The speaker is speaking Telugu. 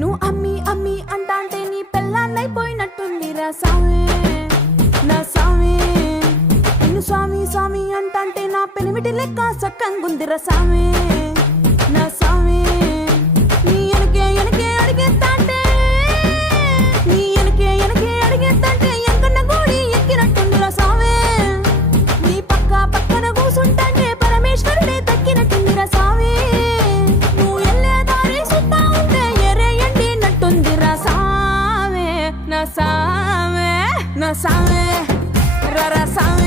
నువ్వు అమ్మి అమ్మి అంటాంటే నీ పెళ్ళాన్నైపోయినట్టుందిరా సామి నా సామి. నిన్ను స్వామి స్వామి అంటాంటే నా పెనిమిటి లెక్క సక్కంగుందిరా సామి నా సామి. నీ ఎనకే ఎనకే అడిగేస్తాంటే నీ ఎనకే ఎనకే అడిగేస్తాంటే ఎంకన్న గోడి ఎక్కినట్టుందిరా సామి. నీ పక్క పక్కన కూసుంటాంటే పరమేశ్వరుడే దక్కినట్టుందిరా సామి. నువ్వు ఎల్లే దారి సుత్తా ఉంటే ఎరే ఎండినట్టుందిరా సామి నా సామి నా సామి రర సామి.